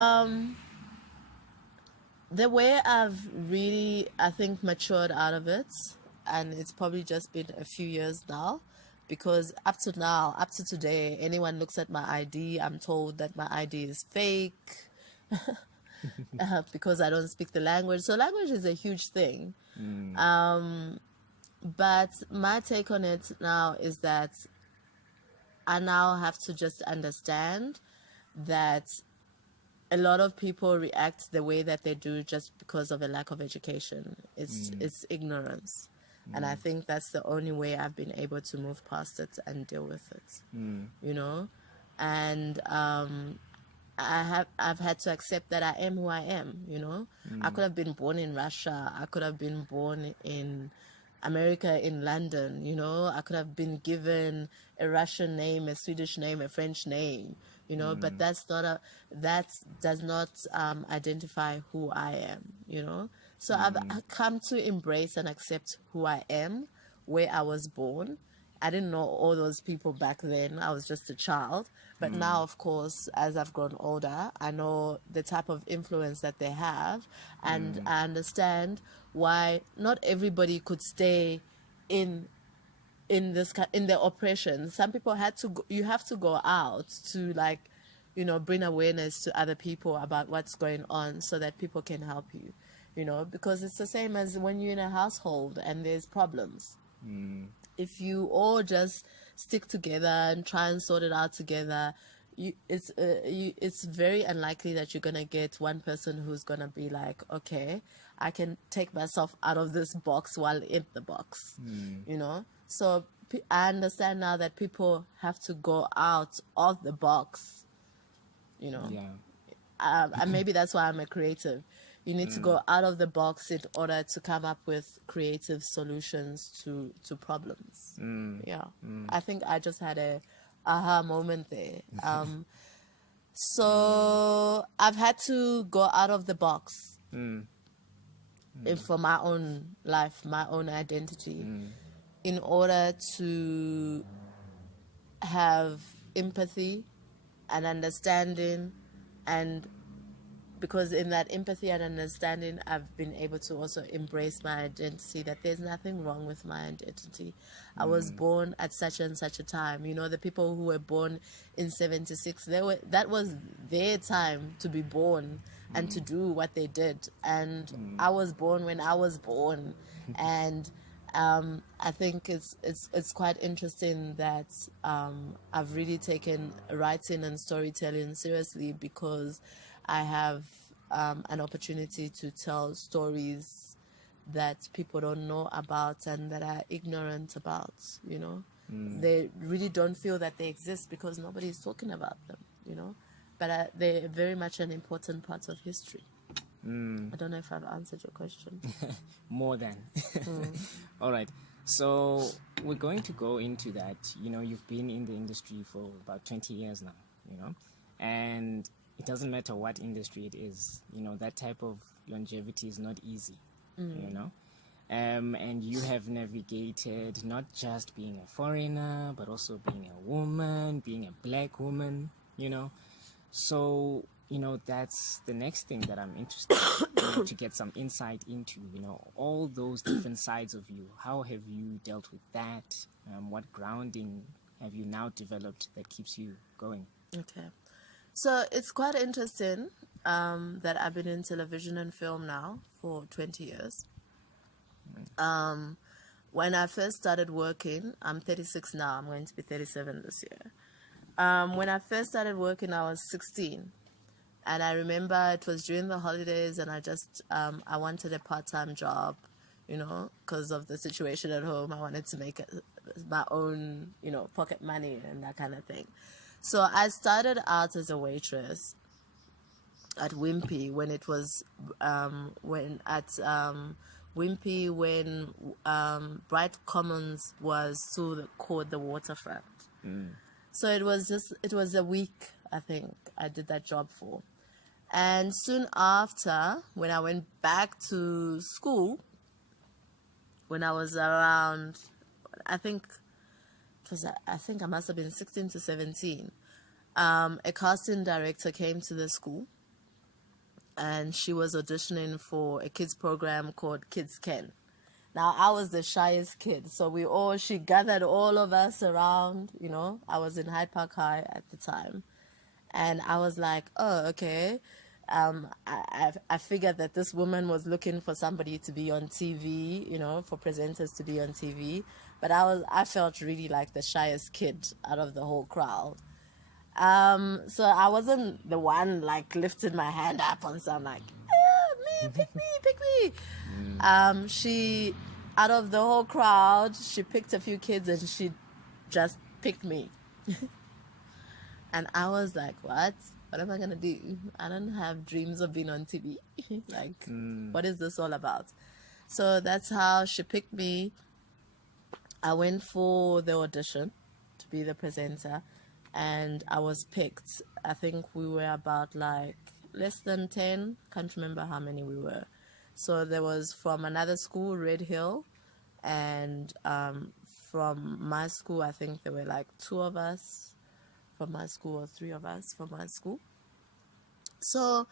Um, the way I've really, I think, matured out of it, and it's probably just been a few years now, because up to now, up to today, anyone looks at my ID, I'm told that my ID is fake because I don't speak the language. So language is a huge thing. Mm. But my take on it now is that I now have to just understand that a lot of people react the way that they do just because of a lack of education. It's ignorance. And I think that's the only way I've been able to move past it and deal with it. You know? And I've had to accept that I am who I am, you know? I could have been born in Russia, I could have been born in America, in London, you know? I could have been given a Russian name, a Swedish name, a French name, you know, but that does not identify who I am, you know? So I've come to embrace and accept who I am, where I was born. I didn't know all those people back then. I was just a child. But now, of course, as I've grown older, I know the type of influence that they have. And I understand why not everybody could stay in in the oppression. Some people had to go, you have to go out to, like, you know, bring awareness to other people about what's going on so that people can help you, you know, because it's the same as when you're in a household and there's problems. If you all just stick together and try and sort it out together, it's very unlikely that you're gonna get one person who's gonna be like, okay, I can take myself out of this box while in the box, you know. So I understand now that people have to go out of the box, you know. Yeah. And maybe that's why I'm a creative. You need to go out of the box in order to come up with creative solutions to problems. Yeah, I think I just had a aha moment there. So I've had to go out of the box for my own life, my own identity, in order to have empathy and understanding, and because in that empathy and understanding, I've been able to also embrace my identity, that there's nothing wrong with my identity. I was born at such and such a time. You know, the people who were born in 76, that was their time to be born and to do what they did. And I was born when I was born. And I think it's quite interesting that I've really taken writing and storytelling seriously, because I have an opportunity to tell stories that people don't know about and that are ignorant about, you know. They really don't feel that they exist because nobody is talking about them, you know. But they're very much an important part of history. I don't know if I've answered your question. More than. All right. So we're going to go into that. You know, you've been in the industry for about 20 years now, you know, and it doesn't matter what industry it is, you know, that type of longevity is not easy, you know. And you have navigated not just being a foreigner, but also being a woman, being a black woman, you know. So, you know, that's the next thing that I'm interested in, you know, to get some insight into, you know, all those different sides of you. How have you dealt with that? What grounding have you now developed that keeps you going? Okay. So it's quite interesting that I've been in television and film now for 20 years. When I first started working, I'm 36 now, I'm going to be 37 this year. When I first started working, I was 16. And I remember it was during the holidays, and I wanted a part-time job, you know, because of the situation at home. I wanted to make my own, you know, pocket money and that kind of thing. So I started out as a waitress at Wimpy when it was Wimpy when Bright Commons was still called the waterfront. So it was a week, I think, I did that job for. And soon after, when I went back to school, when I was around, I think I must have been 16 to 17, a casting director came to the school and she was auditioning for a kids program called Kids Can. Now, I was the shyest kid, so she gathered all of us around, you know. I was in Hyde Park High at the time, and I was like, oh, okay. I figured that this woman was looking for somebody to be on TV, you know, for presenters to be on TV. But I felt really like the shyest kid out of the whole crowd. So I wasn't the one like lifted my hand up on some like, me, pick me. She, out of the whole crowd, she picked a few kids and she just picked me. And I was like, what? What am I going to do? I don't have dreams of being on TV. Like, what is this all about? So that's how she picked me. I went for the audition to be the presenter, and I was picked. I think we were about like less than 10. Can't remember how many we were. So there was from another school, Red Hill, and from my school, I think there were like 2 of us from my school, or 3 of us from my school. So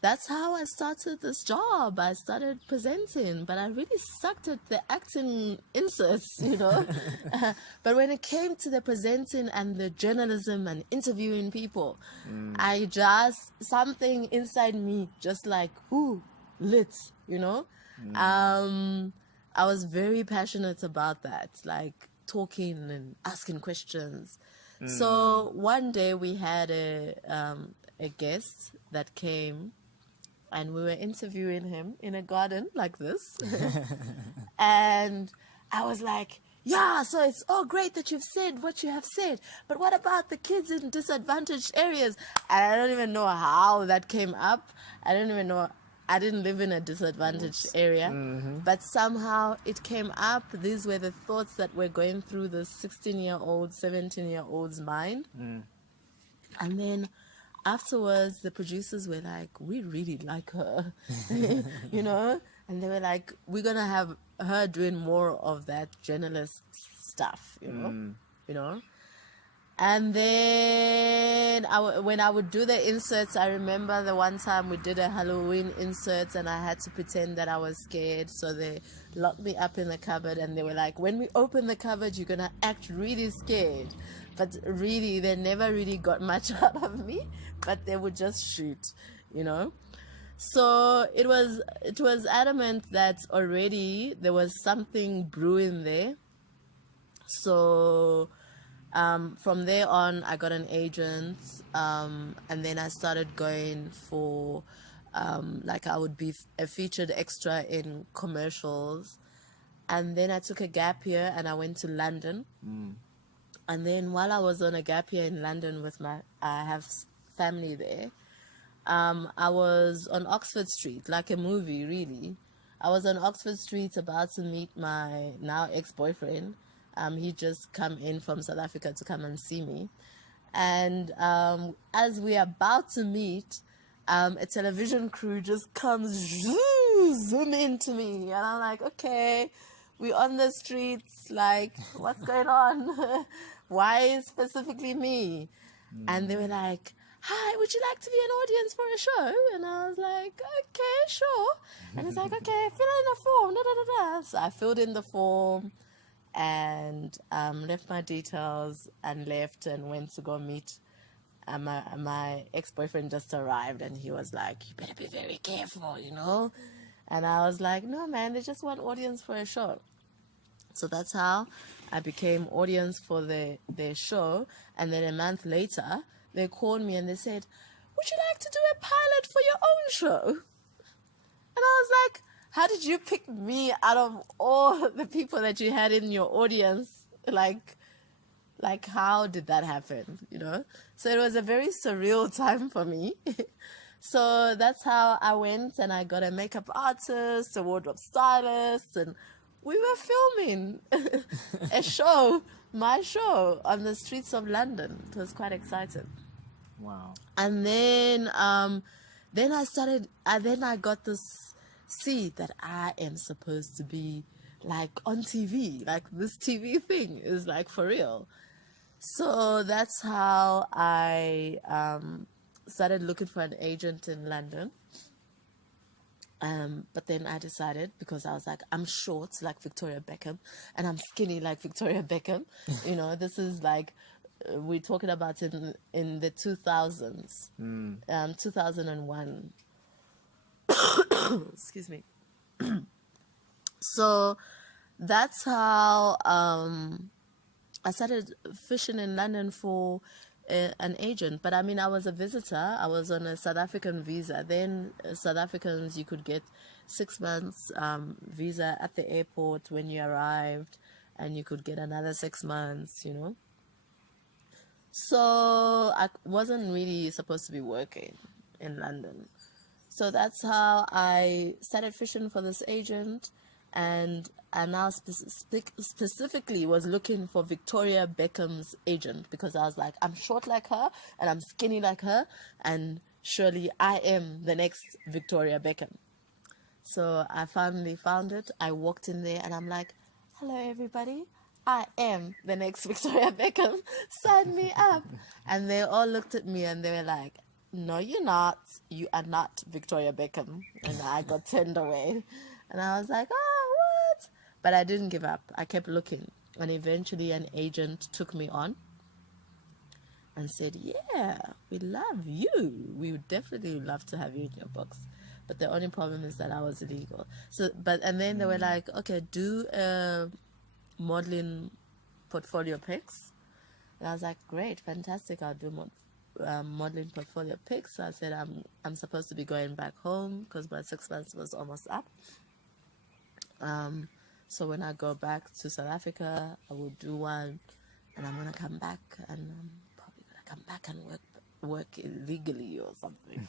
that's how I started this job. I started presenting, but I really sucked at the acting inserts, you know. But when it came to the presenting and the journalism and interviewing people, something inside me just like, ooh, lit, you know. I was very passionate about that, like talking and asking questions. So one day we had a guest that came, and we were interviewing him in a garden like this. And I was like, yeah, so it's all great that you've said what you have said, but what about the kids in disadvantaged areas? And I don't even know how that came up. I don't even know. I didn't live in a disadvantaged area, but somehow it came up. These were the thoughts that were going through the 16-year-old, 17-year-old's mind. And then afterwards, the producers were like, we really like her, you know? And they were like, we're going to have her doing more of that journalist stuff, you know? And then when I would do the inserts, I remember the one time we did a Halloween insert and I had to pretend that I was scared. So they locked me up in the cupboard and they were like, when we open the cupboard, you're going to act really scared. But really, they never really got much out of me, but they would just shoot, you know. So it was adamant that already there was something brewing there. So from there on, I got an agent, and then I started going for, like I would be a featured extra in commercials. And then I took a gap year and I went to London. And then while I was on a gap year in London I have family there, I was on Oxford Street, like a movie, really. I was on Oxford Street about to meet my now ex-boyfriend. He just come in from South Africa to come and see me. And as we're about to meet, a television crew just comes, zoom into me. And I'm like, okay, we're on the streets, like, what's going on? Why specifically me? And they were like, hi, would you like to be an audience for a show? And I was like, okay, sure. And he's like, okay, fill in a form, da, da, da, da. So I filled in the form and left my details and left and went to go meet. My ex-boyfriend just arrived and he was like, you better be very careful, you know? And I was like, no, man, they just want audience for a show. So that's how I became audience for their show. And then a month later, they called me and they said, would you like to do a pilot for your own show? And I was like, how did you pick me out of all the people that you had in your audience? Like how did that happen, you know? So it was a very surreal time for me. So that's how I went and I got a makeup artist, a wardrobe stylist, and we were filming a show, my show, on the streets of London. It was quite exciting. Wow. And then I got this seed that I am supposed to be like on TV, like this TV thing is like for real. So that's how I started looking for an agent in London. But then I decided, because I was like, I'm short like Victoria Beckham and I'm skinny like Victoria Beckham. You know, this is like, we're talking about in the 2000s, 2001. Excuse me. So that's how I started fishing in London for an agent. But I mean, I was a visitor. I was on a South African visa. Then South Africans, you could get 6 months visa at the airport when you arrived, and you could get another 6 months, you know. So I wasn't really supposed to be working in London. So that's how I started fishing for this agent, and I now specifically was looking for Victoria Beckham's agent, because I was like, I'm short like her and I'm skinny like her, and surely I am the next Victoria Beckham. So I finally found it. I walked in there and I'm like, hello everybody, I am the next Victoria Beckham, sign me up. And they all looked at me and they were like, no, you're not. You are not Victoria Beckham. And I got turned away. And I was like, oh, what? But I didn't give up. I kept looking. And eventually an agent took me on and said, yeah, we love you. We would definitely love to have you in your books. But the only problem is that I was illegal. And then they were like, okay, do a modeling portfolio pics. And I was like, great, fantastic. I'll do modeling portfolio pics. So I said, I'm supposed to be going back home because my 6 months was almost up. So when I go back to South Africa, I will do one, and I'm gonna come back, and I'm probably gonna come back and work illegally or something.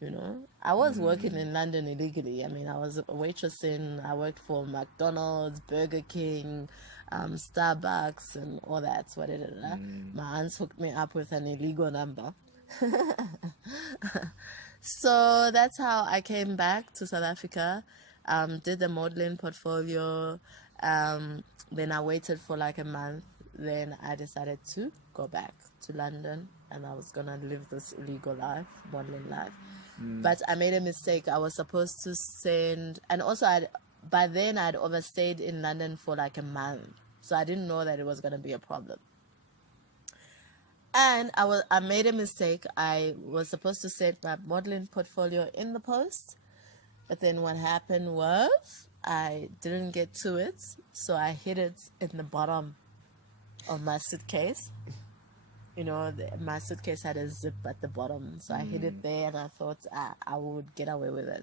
You know, I was working in London illegally. I mean, I was a waitressing. I worked for McDonald's, Burger King, Starbucks, and all that. My aunts hooked me up with an illegal number. So that's how I came back to South Africa. Did the modeling portfolio. Then I waited for like a month. Then I decided to go back to London, and I was gonna live this illegal life, modeling life. But I made a mistake. I was supposed to send, and also by then I'd overstayed in London for like a month, so I didn't know that it was gonna be a problem. And I made a mistake. I was supposed to send my modeling portfolio in the post, but then what happened was I didn't get to it, so I hid it in the bottom of my suitcase. You know, my suitcase had a zip at the bottom, so I hid it there, and I thought I would get away with it.